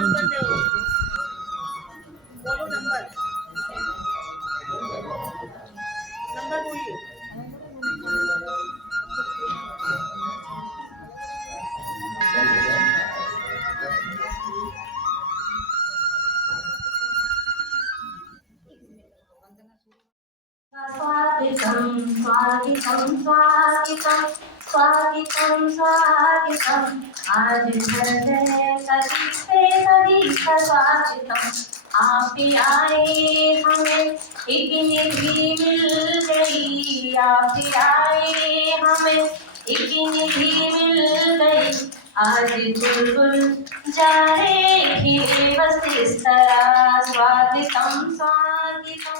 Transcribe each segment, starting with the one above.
Number दो, बोलो number, number बोलिए। स्वागतम स्वागतम स्वागतम स्वागतम स्वागतम आज हृदय सदी से सदी का स्वागतम आप आए हमें एक निधि मिल गई आप आए हमें एक निधि मिल गई आज बुलबुल जा रहे खिले बस इस तरह स्वागतम स्वागतम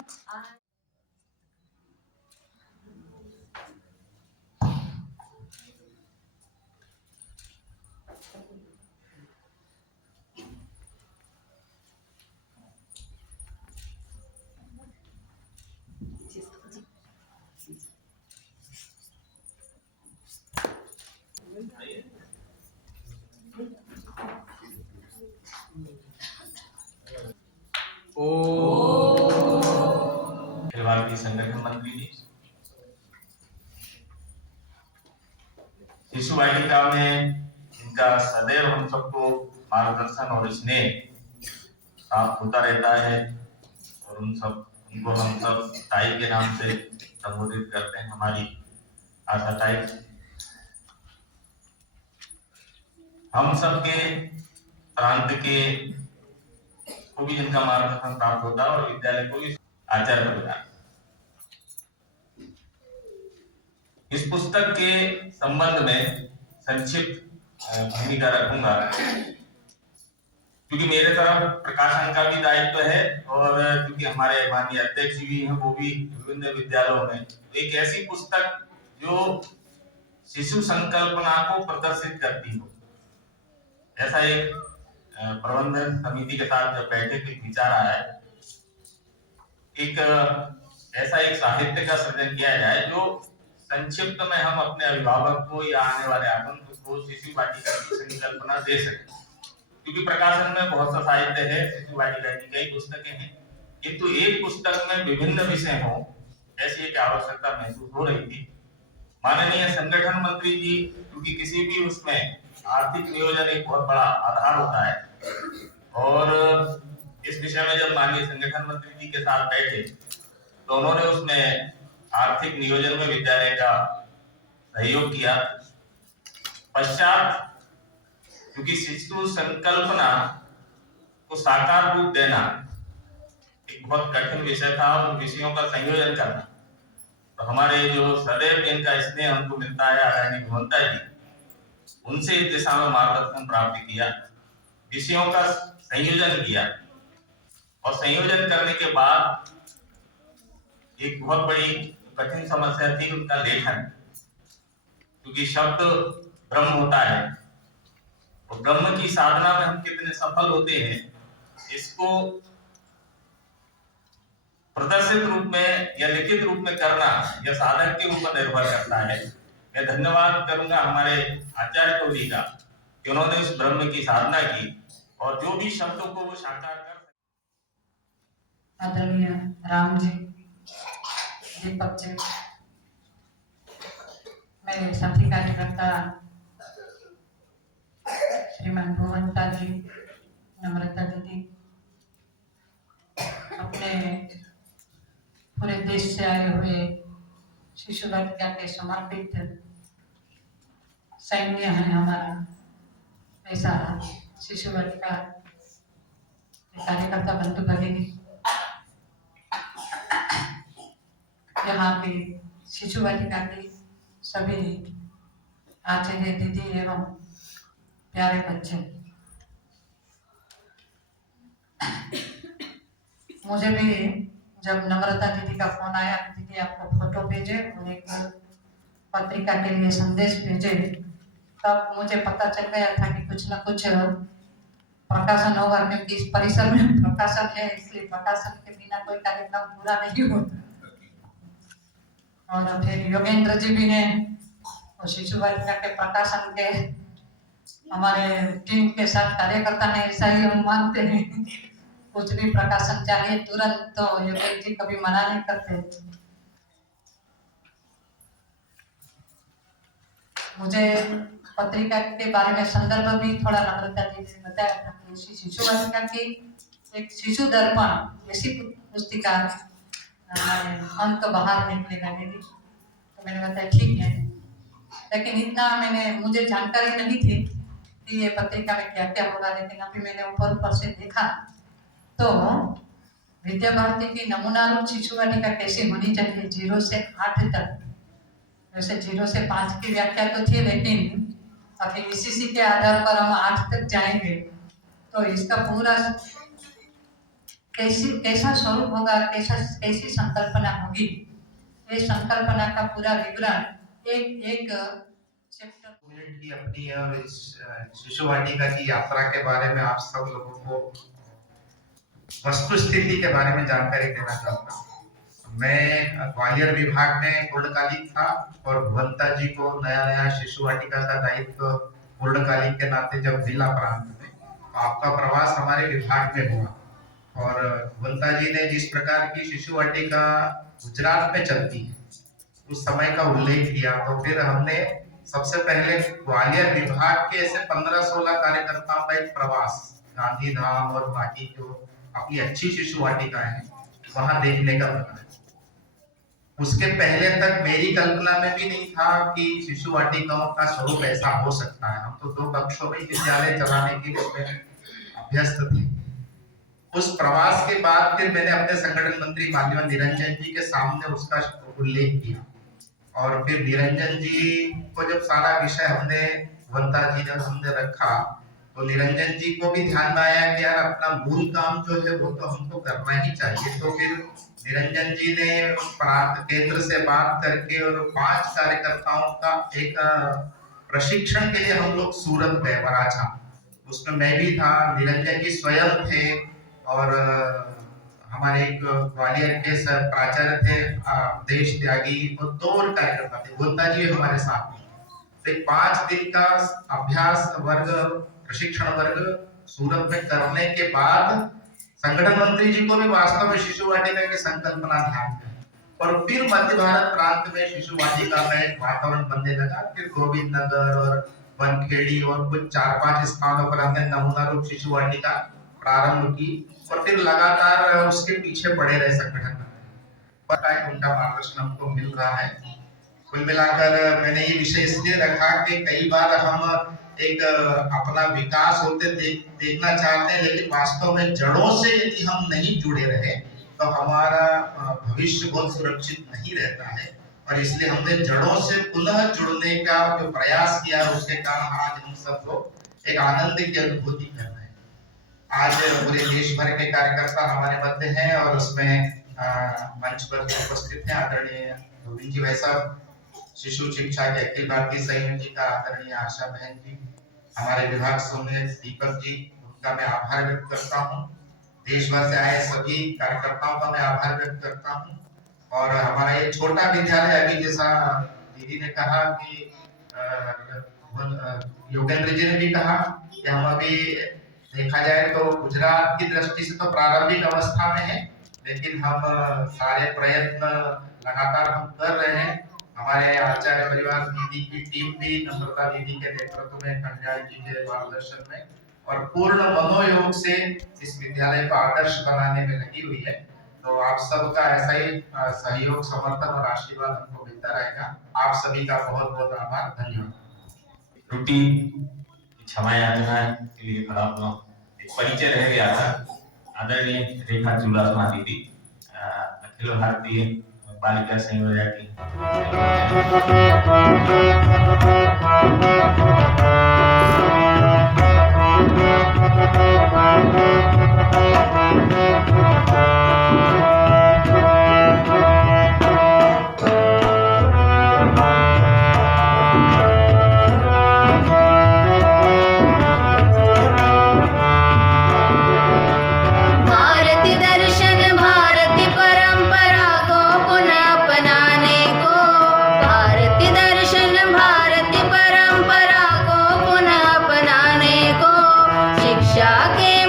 अखिल भारतीय संगठन मंत्री जी, शिशु वाटिका में इनका सदैव हम सबको मार्गदर्शन और स्नेह प्राप्त होता रहता है और उनको हम सब ताई के नाम से संबोधित करते हैं। हमारी आशा ताई, हम सबके प्रांत के को भी जिनका मार्गदर्शन प्राप्त होता है और विद्यालय को भी आचार्य प्रदान। इस पुस्तक के संबंध में संक्षिप्त भूमिका रखूंगा क्योंकि मेरे तरफ प्रकाशन का भी दायित्व है और क्योंकि हमारे माननीय अध्यक्ष भी हैं, वो भी विभिन्न विद्यालयों में एक ऐसी पुस्तक जो शिशु संकल्पना को प्रदर्शित करती हो, ऐसा एक प्रबंधन समिति के साथ जब बैठे थे विचार आया एक ऐसा एक साहित्य का सृजन किया जाए जो संक्षिप्त में हम अपने अभिभावक को या आने वाले आगंतुक को शिशु वाटिका की संकल्पना दे सकें। क्योंकि प्रकाशन में बहुत सा साहित्य है, शिशु वाटिका की कई पुस्तकें हैं, किंतु एक पुस्तक में विभिन्न विषय हो ऐसी एक आवश्यकता महसूस हो रही थी। माननीय संगठन मंत्री जी, क्योंकि किसी भी उसमें आर्थिक नियोजन एक बहुत बड़ा आधार होता है और इस विषय में जब माननीय संगठन मंत्री जी के साथ बैठे तो उन्होंने उसमें आर्थिक नियोजन में विद्यालय का सहयोग किया। पश्चात क्योंकि शिशु संकल्पना को साकार रूप देना एक बहुत कठिन विषय था और विषयों का संयोजन करना, तो हमारे जो सदैव जिनका स्नेह हमको मिलता है आदरणीय भुवंता जी, उनसे इस दिशा में मार्गदर्शन प्राप्त किया, विषयों का संयोजन किया और संयोजन करने के बाद एक बहुत बड़ी कठिन समस्या थी उनका लेखन, क्योंकि शब्द ब्रह्म होता है और ब्रह्म की साधना में हम कितने सफल होते हैं इसको प्रदर्शित रूप में या लिखित रूप में करना यह साधक के ऊपर निर्भर करता है। मैं धन्यवाद करूंगा हमारे आचार्य को जी का कि उन्होंने इस ब्रह्म की साधना की और जो भी शब्दों को वो साकार कर सके। आदरणीय राम जी, दीपक जी, मेरे साथी कार्यकर्ता श्रीमान भुवंता जी, नम्रता दीदी, अपने पूरे देश से आए हुए शिशु वाटिका के समर्पित सैन्य है हमारा, ऐसा शिशु वाटिका कार्यकर्ता बंधु भगिनी, यहाँ की शिशु वाटिका की सभी आचार्य दीदी एवं प्यारे बच्चे, मुझे भी जब नम्रता दीदी का फोन आया, दीदी आपको फोटो भेजे और एक पत्रिका के लिए संदेश भेजे, तब मुझे पता चल गया था कि कुछ न कुछ प्रकाशन होगा, क्योंकि इस परिसर में प्रकाशन है, इसलिए प्रकाशन के बिना कोई कार्यक्रम पूरा नहीं होता। और फिर योगेंद्र जी भी ने शिशु वाटिका के प्रकाशन के हमारे टीम के साथ कार्यकर्ता हैं, ऐसा ही हम मानते हैं। कुछ भी प्रकाशन चाहिए तुरंत, तो योगेश जी कभी मना नहीं करते। मुझे पत्रिका के बारे में संदर्भ भी थोड़ा नम्रता जी ने बताया था कि शिशु वाटिका की एक शिशु दर्पण ऐसी पुस्तिका हमारे अंक बाहर निकलेगा दीदी, तो मैंने बताया ठीक है, लेकिन इतना मुझे जानकारी नहीं थी कि ये पत्रिका में क्या क्या होगा। लेकिन अभी मैंने ऊपर से देखा तो विद्या भारती की नमूना रूप शिशु वाटिका कैसी होनी चाहिए 0 से 8 तक। वैसे 0 से 5 की व्याख्या तो थी, लेकिन अभी इसी के आधार पर हम 8 तक जाएंगे, तो इसका पूरा कैसा स्वरूप होगा, कैसी संकल्पना होगी, ये संकल्पना का पूरा विवरण एक चैप्टर की अपनी और इस शिशु वाटिका की यात्रा के बारे में आप सब लोगों को वस्तु स्थिति के बारे में जानकारी देना चाहता हूँ। मैं ग्वालियर विभाग में पूर्णकालिक था और भगवंता जी को नया शिशु वाटिका का दायित्व पूर्णकालिक के नाते जब जिला प्रांत में, तो आपका प्रवास हमारे विभाग में हुआ और भगवंता जी ने जिस प्रकार की शिशु वाटिका गुजरात में चलती है उस समय का उल्लेख किया, तो फिर हमने सबसे पहले ग्वालियर विभाग के ऐसे 15-16 कार्यकर्ताओं का एक प्रवास गांधीधाम और बाकी जो अपनी अच्छी शिशु वाटिकाएं हैं वहां देखने का बना। उसके पहले तक मेरी कल्पना में भी नहीं था कि शिशु वाटिकाओं का स्वरूप ऐसा हो सकता है। हम तो 2 कक्षों में विद्यालय चलाने के लिए अभ्यस्त थे। उस प्रवास के बाद फिर मैंने अपने संगठन मंत्री माननीय निरंजन जी के सामने उसका उल्लेख किया और फिर निरंजन जी को जब सारा विषय भगवंता जी जब हमने रखा तो निरंजन जी को भी ध्यान में आया कि यार अपना मूल काम जो है वो तो हमको करना ही चाहिए। तो फिर निरंजन जी ने प्रांत केंद्र से बात करके और 5 कार्यकर्ताओं का एक प्रशिक्षण के लिए हम लोग सूरत गए वराछा, उसमें मैं भी था, निरंजन जी स्वयं थे और हमारे एक ग्वालियर के प्राचार्य थे देश त्यागी और 2 और कार्यकर्ता थे, भगवंता जी हमारे साथ में। तो 5 दिन का अभ्यास वर्ग प्रशिक्षण वर्ग सूरत में करने के बाद संगठन मंत्री जी को भी वास्तव में शिशु वाटिका की संकल्पना ध्यान में और फिर मध्य भारत प्रांत में शिशु वाटिका का एक वातावरण बनने लगा। फिर गोविंद नगर और बनखेड़ी और कुछ 4-5 स्थानों पर हमने नमूना रूप शिशु वाटिका प्रारंभ की और फिर लगातार उसके पीछे पड़े रहे संगठन में। पता है उनका मार्गदर्शन हमको मिल रहा है। कुल मिलाकर मैंने ये विषय इसलिए रखा कि कई बार हम एक अपना विकास होते देखना चाहते हैं, लेकिन वास्तव में जड़ों से यदि हम नहीं जुड़े रहे तो हमारा भविष्य बहुत सुरक्षित नहीं रहता है और इसलिए हमने जड़ों से पुनः जुड़ने का जो प्रयास किया उसके कारण आज हम सब लोग एक आनंद की अनुभूति कर रहे हैं। आज पूरे देश भर के कार्यकर्ता हमारे मध्य हैं और उसमें मंच पर उपस्थित हैं आदरणीय गोविंद जी भाई साहब, शिशु शिक्षा के अखिल भारतीय संघ जी का आदरणीय आशा बहन जी, हमारे विभाग समूह दीपक जी, उनका मैं आभार व्यक्त करता हूँ। देश भर से आए सभी कार्यकर्ताओं का मैं आभार व्यक्त करता हूँ और हमारा ये छोटा विद्यालय अभी जैसा दीदी ने कहा कि योगेंद्र जी ने भी कहा कि हम अभी देखा जाए तो गुजरात की दृष्टि से तो प्रारंभिक अवस्था में है, लेकिन हम सारे प्रयत्न लगातार हम कर रहे हैं। हमारे आचार्य परिवार दीदी की टीम भी नम्रता दीदी के नेतृत्व में, कन्याल जी के मार्गदर्शन में और पूर्ण मनोयोग से इस विद्यालय को आदर्श बनाने में लगी हुई है। तो आप सबका ऐसा ही सहयोग, समर्थन और आशीर्वाद हमको मिलता रहेगा। आप सभी का बहुत बहुत आभार, धन्यवाद। त्रुटि क्षमा याचना के लिए खड़ा हुआ, एक परिचय रह गया था। आदरणीय रेखा चुड़ासमा दीदी, अखिल भारतीय बालिका संयोजक की भारती दर्शन भारती परंपरा को पुनः अपनाने शिक्षा के